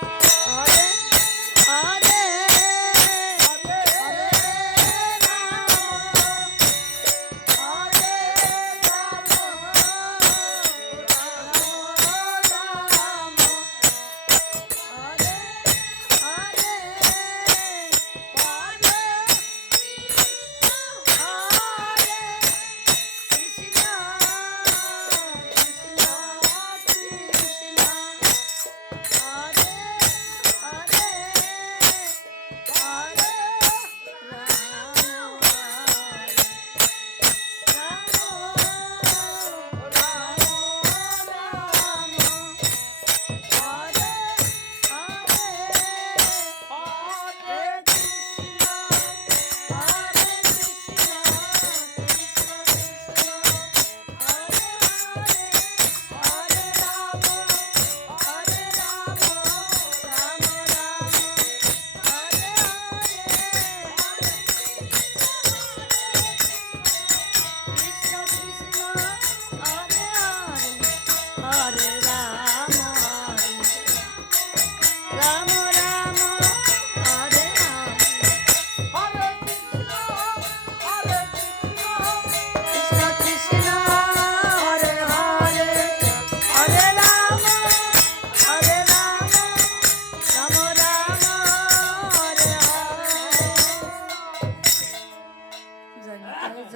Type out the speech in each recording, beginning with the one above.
Música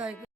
saygı